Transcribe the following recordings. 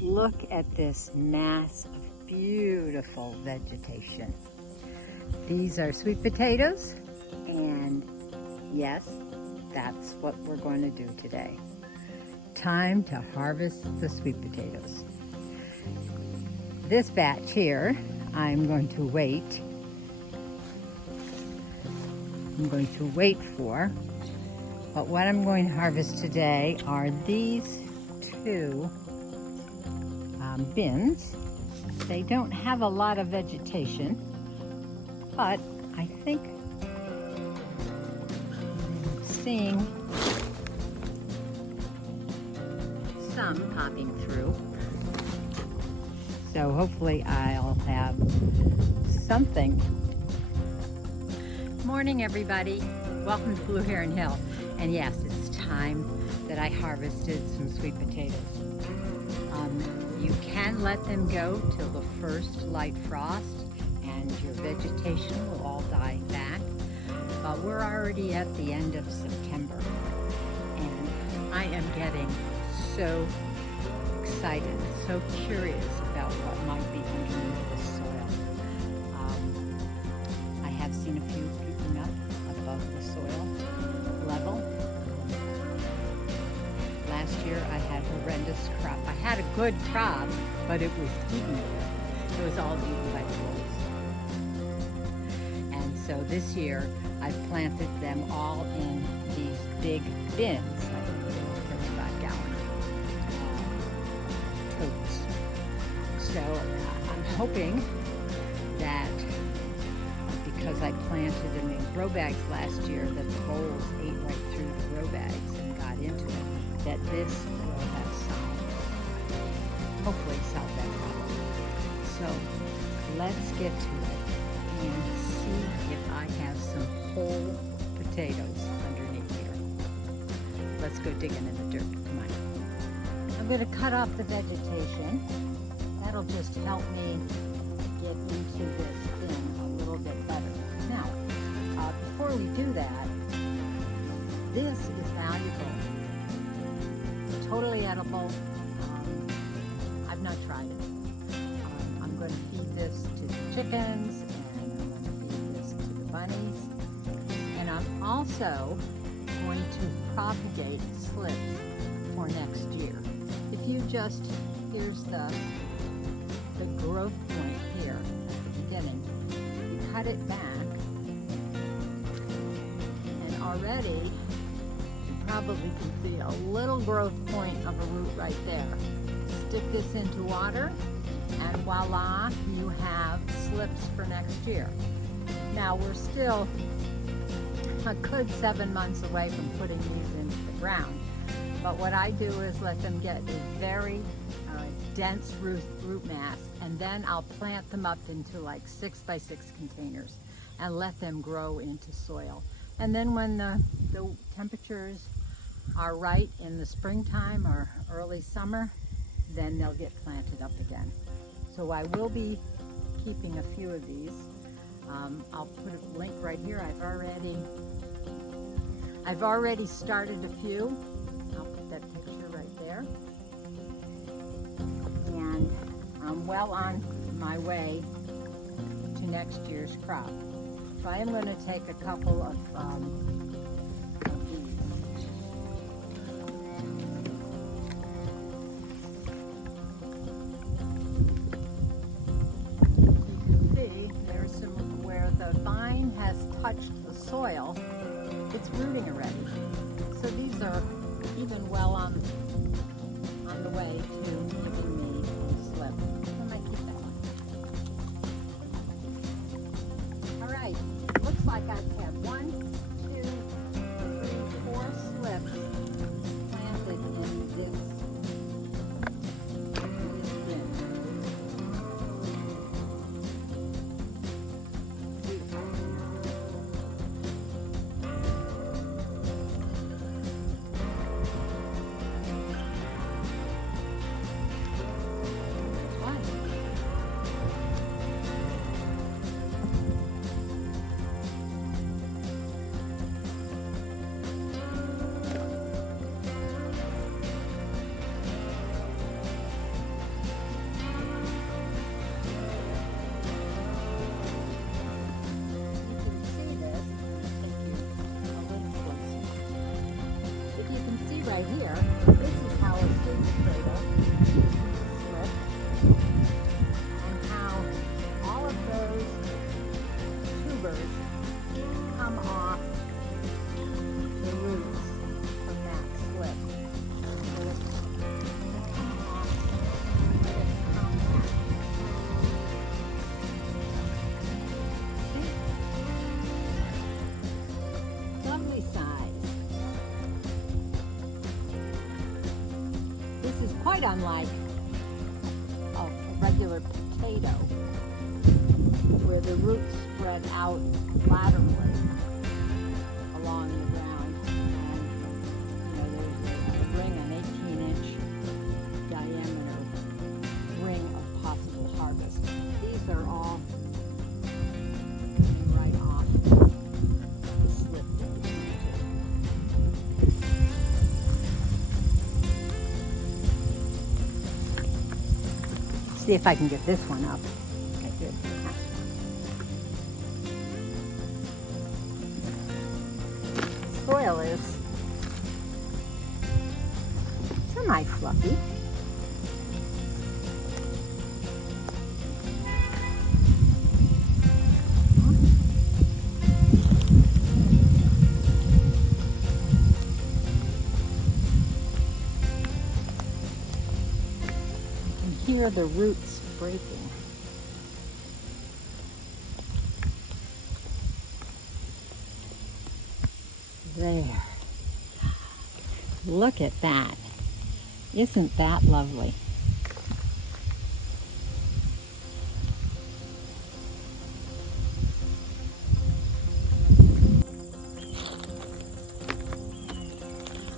Look at this mass of beautiful vegetation. These are sweet potatoes, and yes, that's what we're going to do today. Time to harvest the sweet potatoes. This batch here, I'm going to wait for. But what I'm going to harvest today are these two bins. They don't have a lot of vegetation, but I think I'm seeing some popping through. So hopefully I'll have something. Morning, everybody. Welcome to Blue Heron Hill. And yes, it's time that I harvested some sweet potatoes. You can let them go till the first light frost and your vegetation will all die back. But we're already at the end of September and I am getting so excited, so curious about what might be underneath the soil. I have seen a few peeking up above the soil level. Last year I had horrendous crop. I had a good crop, but it was eaten. It was all eaten by voles. And so this year I've planted them all in these big bins, like 35-gallon totes. So I'm hoping that because I planted them in grow bags last year, that the voles ate right through the grow bags and got into it, that this will have solved, hopefully solved that problem. So let's get to it and see if I have some whole potatoes underneath here. Let's go digging in the dirt. Come on. I'm going to cut off the vegetation. That'll just help me get into this bin a little bit better. Now, before we do that, this is valuable. Totally edible. I've not tried it. I'm going to feed this to the chickens, and I'm going to feed this to the bunnies. And I'm also going to propagate slips for next year. If you just, here's the growth point here at the beginning. You cut it back, and already you probably can see a little growth point of a root right there. Stick this into water, and voila, you have slips for next year. Now we're still a good 7 months away from putting these into the ground. But what I do is let them get a very dense root mass, and then I'll plant them up into like 6x6 containers and let them grow into soil. And then when the temperatures are right in the springtime or early summer, then they'll get planted up again. So I will be keeping a few of these. I'll put a link right here. I've already started a few. I'll put that picture right there. And I'm well on my way to next year's crop. So I am going to take a couple of these. You can see there's some where the vine has touched the soil. It's rooting already. So these are even well on the way to giving me a slip. I might keep that one. All right, looks like I've had 1, 2, is quite unlike a regular potato, where the roots spread out laterally along the ground. And there's a ring, an 18-inch diameter ring of possible harvest. These are all right off the slip. See if I can get this one up. Okay, good. Soil is semi-fluffy. Here are the roots breaking. There. Look at that. Isn't that lovely?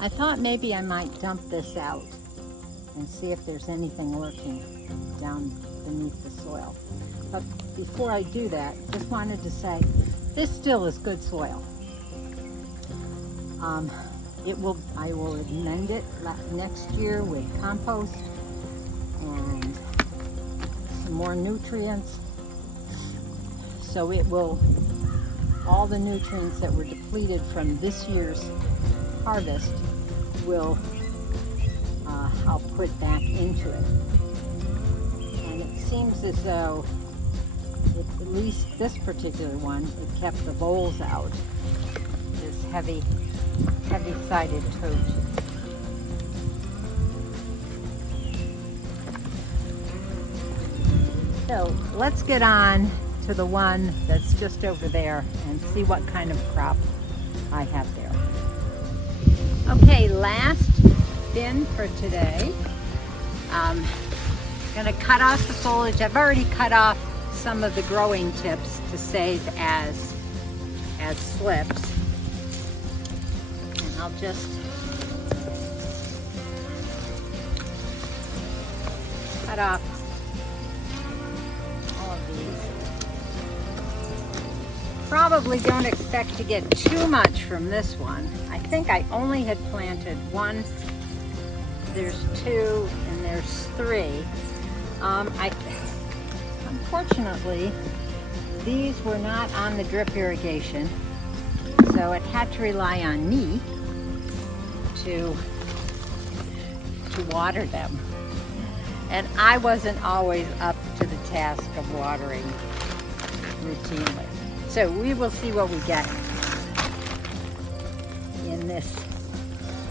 I thought maybe I might dump this out and see if there's anything lurking down beneath the soil. But before I do that, just wanted to say, this still is good soil. I will amend it next year with compost and some more nutrients. So it will, all the nutrients that were depleted from this year's harvest will I'll put back into it. And it seems as though, at least this particular one, it kept the voles out. This heavy-sided toad. So let's get on to the one that's just over there and see what kind of crop I have there. Okay, last bin for today. Gonna cut off the foliage. I've already cut off some of the growing tips to save as slips. And I'll just cut off all of these. Probably don't expect to get too much from this one. I think I only had planted one. There's two and there's three. Unfortunately, these were not on the drip irrigation, so it had to rely on me to water them. And I wasn't always up to the task of watering routinely. So we will see what we get in this,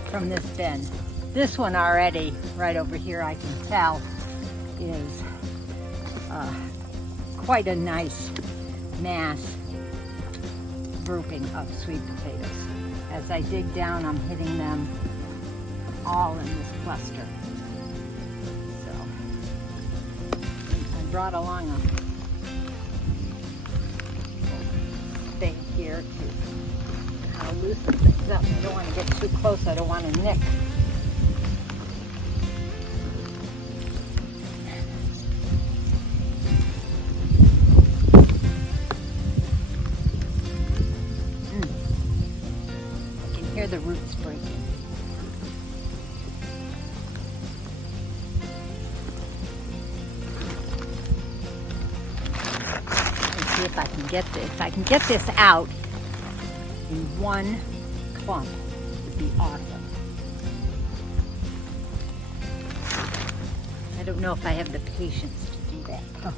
from this bin. This one already, right over here, I can tell, is quite a nice mass grouping of sweet potatoes. As I dig down, I'm hitting them all in this cluster. So I brought along a stake here to loosen things up. I don't want to get too close. I don't want to nick. Hear the roots breaking. Let's see if I can get this. If I can get this out in one clump, it would be awesome. I don't know if I have the patience to do that. Oh.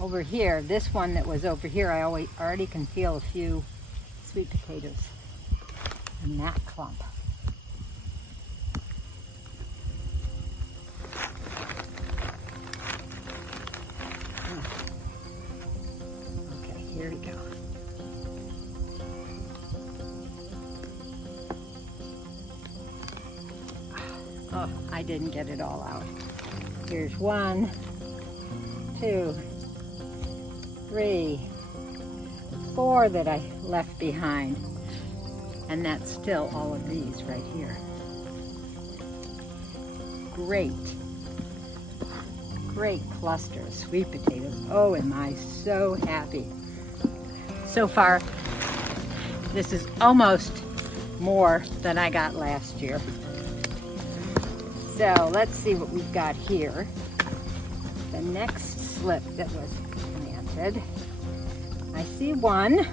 Over here, this one that was over here, I already can feel a few sweet potatoes in that clump. Okay, here we go. Oh, I didn't get it all out. Here's 1, 2, 3, 4 that I left behind. And that's still all of these right here. Great. Great cluster of sweet potatoes. Oh, am I so happy. So far, this is almost more than I got last year. So let's see what we've got here. The next slip that was planted. I see one.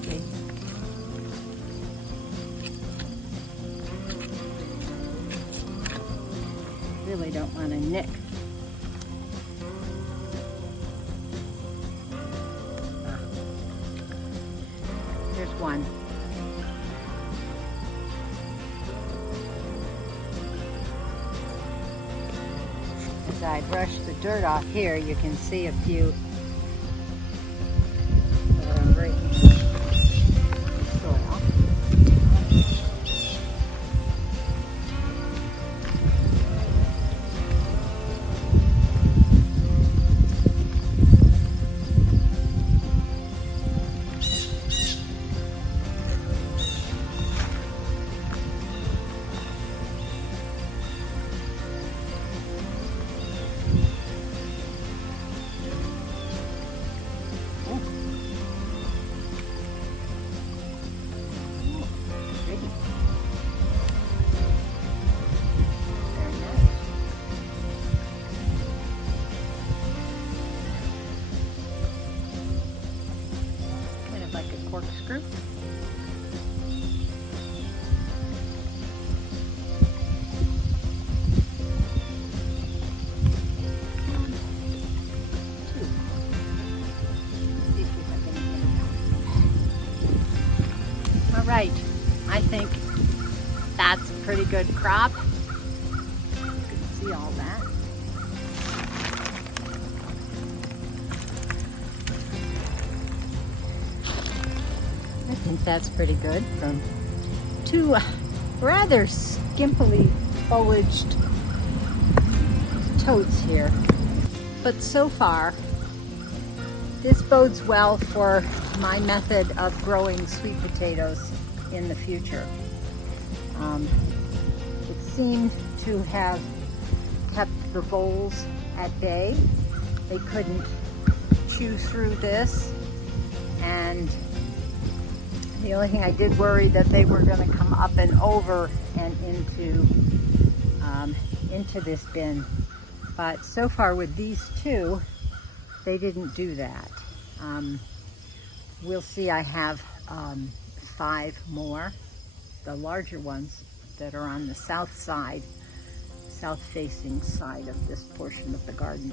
Okay. Really don't want to nick. There's one. As I brush the dirt off here, you can see a few that I'm breaking the soil. Corkscrew. All right, I think that's a pretty good crop. You can see all that. I think that's pretty good from 2 rather skimpily foliaged totes here. But so far, this bodes well for my method of growing sweet potatoes in the future. It seemed to have kept the voles at bay. They couldn't chew through this, and the only thing I did worry that they were going to come up and over and into this bin. But so far with these 2, they didn't do that. We'll see. I have 5 more, the larger ones that are on the south side, south-facing side of this portion of the garden.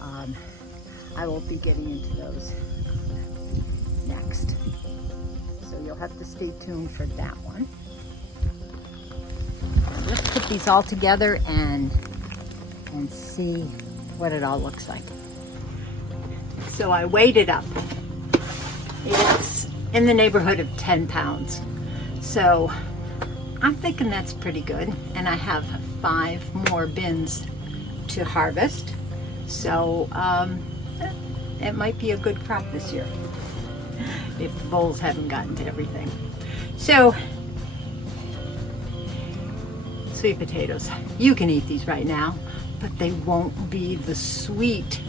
I will be getting into those next. So you'll have to stay tuned for that one. Let's put these all together and see what it all looks like. So I weighed it up. It's in the neighborhood of 10 pounds. So I'm thinking that's pretty good. And I have 5 more bins to harvest. So it might be a good crop this year, if the voles haven't gotten to everything. So, sweet potatoes. You can eat these right now, but they won't be the sweet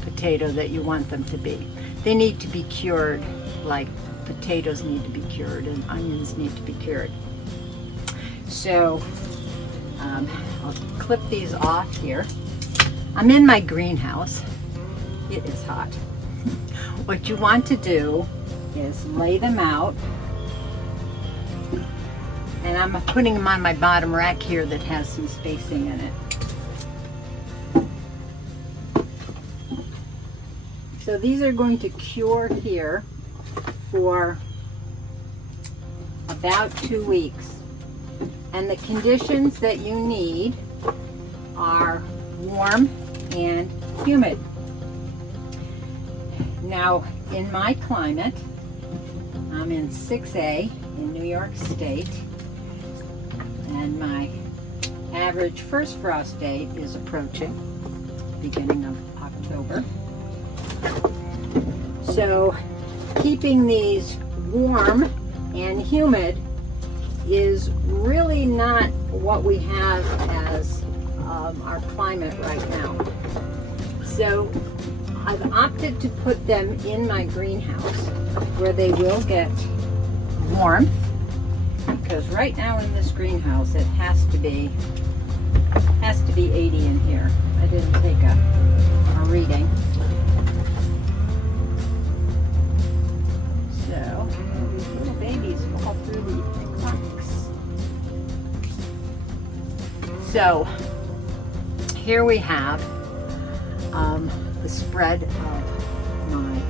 potato that you want them to be. They need to be cured like potatoes need to be cured and onions need to be cured. So, I'll clip these off here. I'm in my greenhouse. It is hot. What you want to do is lay them out, and I'm putting them on my bottom rack here that has some spacing in it. So these are going to cure here for about 2 weeks, and the conditions that you need are warm and humid. Now, in my climate, I'm in 6A in New York State. And my average first frost date is approaching, beginning of October. So keeping these warm and humid is really not what we have as our climate right now. So I've opted to put them in my greenhouse where they will get warmth, because right now in this greenhouse it has to be 80 in here. I didn't take a reading. So these little babies fall through the cracks. So here we have the spread of my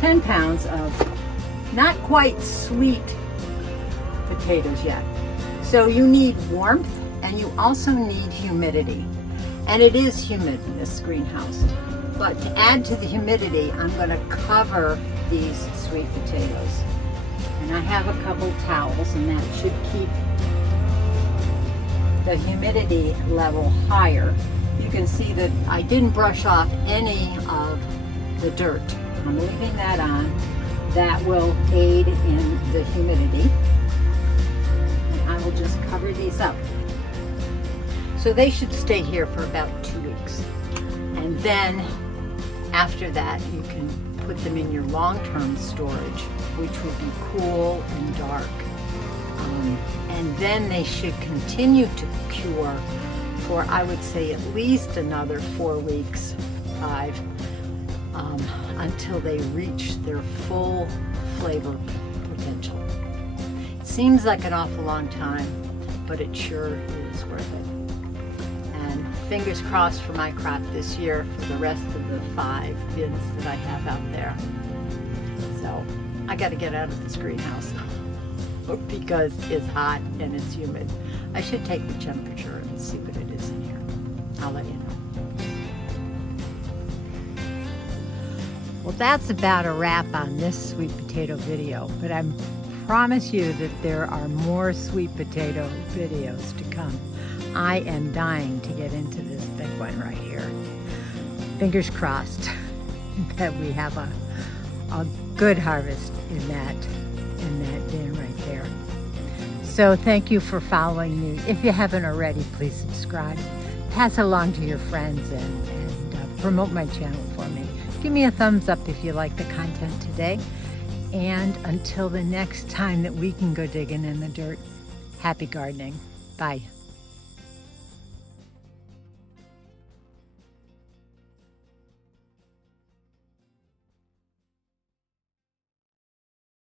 10 pounds of not quite sweet potatoes yet. So you need warmth and you also need humidity. And it is humid in this greenhouse. But to add to the humidity, I'm going to cover these sweet potatoes. And I have a couple towels, and that should keep the humidity level higher. You can see that I didn't brush off any of the dirt. I'm leaving that on. That will aid in the humidity. And I will just cover these up. So they should stay here for about 2 weeks. And then after that, you can put them in your long-term storage, which will be cool and dark. And then they should continue to cure for, I would say, at least another 4 weeks, 5, until they reach their full flavor potential. It seems like an awful long time, but it sure is worth it. And fingers crossed for my crop this year for the rest of the 5 bins that I have out there. So I got to get out of this greenhouse because it's hot and it's humid. I should take the temperature and see what it is in here. I'll let you know. Well, that's about a wrap on this sweet potato video, but I promise you that there are more sweet potato videos to come. I am dying to get into this big one right here. Fingers crossed that we have a good harvest in that bin right there. So thank you for following me. If you haven't already, please subscribe. Pass it along to your friends and promote my channel for me. Give me a thumbs up if you like the content today. And until the next time that we can go digging in the dirt, happy gardening. Bye.